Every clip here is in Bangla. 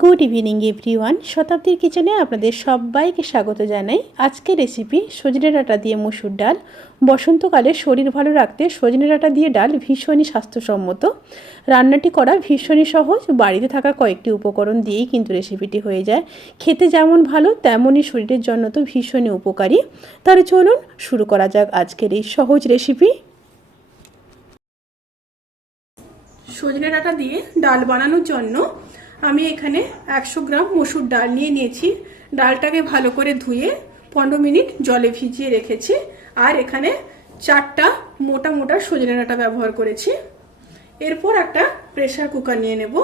Good evening everyone. শতাব্দীর কিচেনে আপনাদের সবাইকে স্বাগত জানাই। আজকের রেসিপি সজনে ডাঁটা দিয়ে মসুর ডাল। বসন্তকালে শরীর ভালো রাখতে সজনে ডাঁটা দিয়ে ডাল ভীষণই স্বাস্থ্যসম্মত। রান্নাটি করা ভীষণই সহজ, বাড়িতে থাকা কয়েকটি উপকরণ দিয়েই কিন্তু রেসিপিটি হয়ে যায়। খেতে যেমন ভালো তেমনই শরীরের জন্য তো ভীষণই উপকারী। তাহলে চলুন শুরু করা যাক আজকের এই সহজ রেসিপি। সজনে ডাঁটা দিয়ে ডাল বানানোর জন্য আমি এখানে 100 গ্রাম মসুর ডাল নিয়ে নিয়েছি। ডালটাকে ভালো করে ধুয়ে 15 মিনিট জলে ভিজিয়ে রেখেছি। আর এখানে 4টা মোটা মোটা সজনে ডাঁটা ব্যবহার করেছি। এরপর একটা প্রেসার কুকার নিয়ে নেব।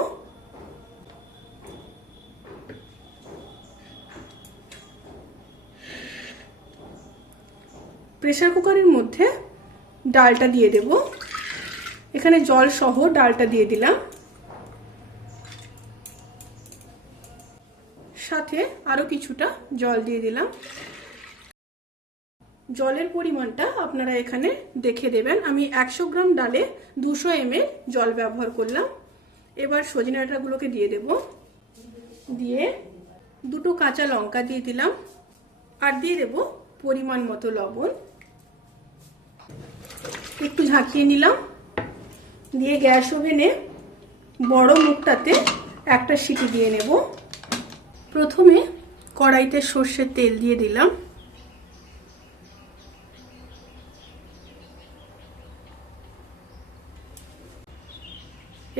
প্রেসার কুকারের মধ্যে ডালটা দিয়ে দেব। এখানে জল সহ ডালটা দিয়ে দিলাম। সাথে আরো কিছুটা জল দিয়ে দিলাম। জলের পরিমাণটা আপনারা এখানে দেখে দেবেন। আমি 100 গ্রাম ডালে 200 ml জল ব্যবহার করলাম। এবার সজনে ডাঁটাগুলোকে দিয়ে দেব। দিয়ে দুটো কাঁচা লঙ্কা দিয়ে দিলাম। আর দিয়ে দেব পরিমাণ মতো লবণ। একটু ঝাঁকিয়ে নিলাম। দিয়ে গ্যাস ওভেনে বড় মুখটাতে একটা সিটি দিয়ে নেব। প্রথমে কড়াইতে সর্ষের তেল দিয়ে দিলাম।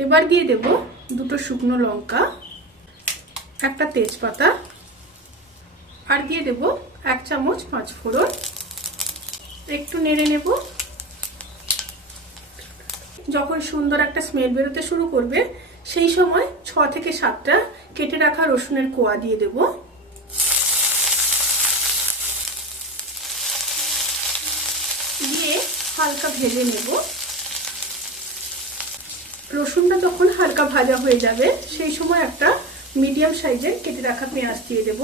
এবার দিয়ে দেব দুটো শুকনো লঙ্কা, একটা তেজপাতা, আর দিয়ে দেব 1 চামচ 5 ফোড়ন। একটু নেড়ে নেব। যখন সুন্দর একটা স্মেল বেরোতে শুরু করবে সেই সময় 6 থেকে 7টা কেটে রাখা রসুনের কোয়া দিয়ে দেব। দিয়ে হালকা ভেজে নেব। রসুনটা যখন হালকা ভাজা হয়ে যাবে সেই সময় একটা মিডিয়াম সাইজের কেটে রাখা পেঁয়াজ দিয়ে দেব।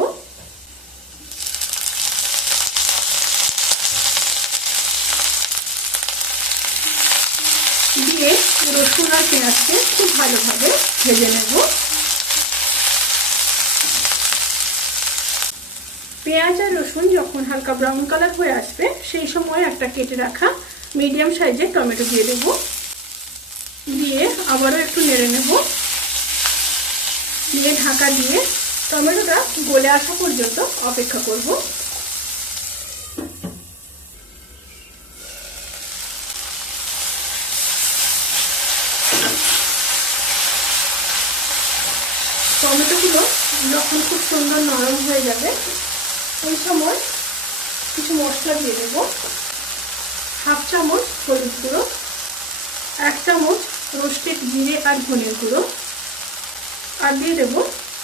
দিয়ে রসুন আর পেঁয়াজকে খুব ভালোভাবে ভেজে নেব। পেঁয়াজ আর রসুন যখন হালকা ব্রাউন কালার হয়ে আসবে সেই সময় একটা কেটে রাখা মিডিয়াম সাইজের টমেটো দিয়ে দেব। দিয়ে আবারও একটু নেড়ে নেব। দিয়ে ঢাকা দিয়ে টমেটোটা গলে আসা পর্যন্ত অপেক্ষা করব। টমেটোগুলো যখন খুব সুন্দর নরম হয়ে যাবে ওই সময় কিছু মশলা দিয়ে দেব। 1/2 চামচ হলুদ গুঁড়ো, 1 চামচ রোস্টেড জিরে আর ধনের গুঁড়ো, আর দিয়ে দেব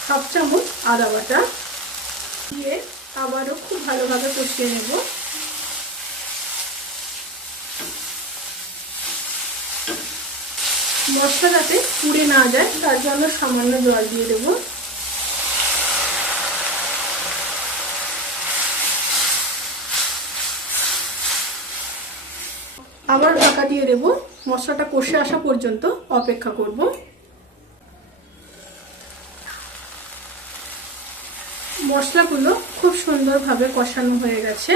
1/2 চামচ আদা বাটা। দিয়ে আবারও খুব ভালোভাবে কষিয়ে নেব। মশলা যাতে পুড়ে না যায় তার জন্য সামান্য জল দিয়ে দেব। আবার ঢাকা দিয়ে দেব। মশলাটা কষে আসা পর্যন্ত অপেক্ষা করব। মশলাগুলো খুব সুন্দরভাবে কষানো হয়ে গেছে।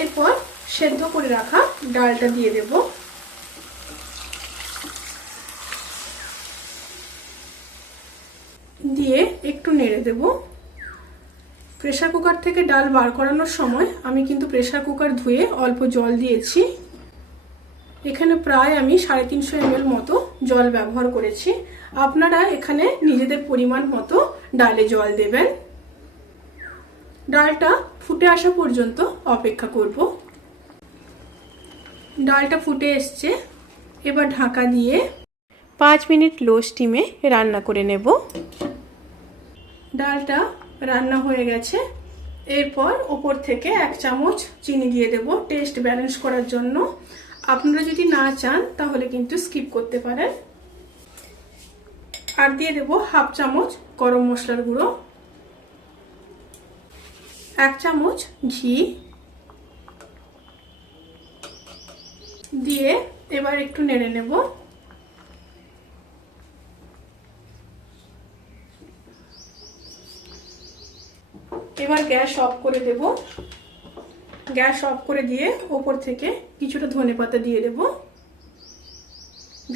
এরপর সেদ্ধ করে রাখা ডালটা দিয়ে দেব। দিয়ে একটু নেড়ে দেব। প্রেসার কুকার থেকে ডাল বার করানোর সময় আমি কিন্তু প্রেসার কুকার ধুয়ে অল্প জল দিয়েছি। এখানে প্রায় আমি 350 ml মতো জল ব্যবহার করেছি। আপনারা এখানে নিজেদের পরিমাণ মতো ডালে জল দেবেন। ডালটা ফুটে আসা পর্যন্ত অপেক্ষা করব। ডালটা ফুটে এসছে। এবার ঢাকা দিয়ে 5 মিনিট লো স্টিমে রান্না করে নেব। ডালটা রান্না হয়ে গেছে। এরপর ওপর থেকে 1 চামচ চিনি দিয়ে দেব টেস্ট ব্যালেন্স করার জন্য। আপনারা যদি না চান তাহলে কিন্তু স্কিপ করতে পারেন। আর দিয়ে দেব 1/2 চামচ গরম মশলার গুঁড়ো, 1 চামচ ঘি। দিয়ে এবার একটু নেড়ে নেব। এবার গ্যাস অফ করে দেব। গ্যাস অফ করে দিয়ে ওপর থেকে কিছুটা ধনেপাতা দিয়ে দেব।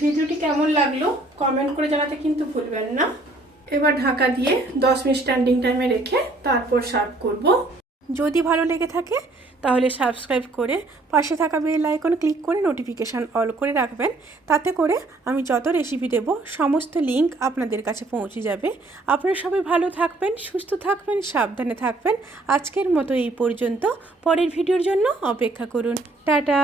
ভিডিওটি কেমন লাগলো কমেন্ট করে জানাতে কিন্তু ভুলবেন না। এবার ঢাকা দিয়ে 10 মিনিট স্ট্যান্ডিং টাইমে রেখে তারপর সার্ভ করব। যদি ভালো লেগে থাকে তাহলে সাবস্ক্রাইব করে পাশে থাকা বেল আইকন ক্লিক করে নোটিফিকেশান অল করে রাখবেন। তাতে করে আমি যত রেসিপি দেব সমস্ত লিংক আপনাদের কাছে পৌঁছে যাবে। আপনারা সবাই ভালো থাকবেন, সুস্থ থাকবেন, সাবধানে থাকবেন। আজকের মতো এই পর্যন্ত। পরের ভিডিওর জন্য অপেক্ষা করুন। টাটা।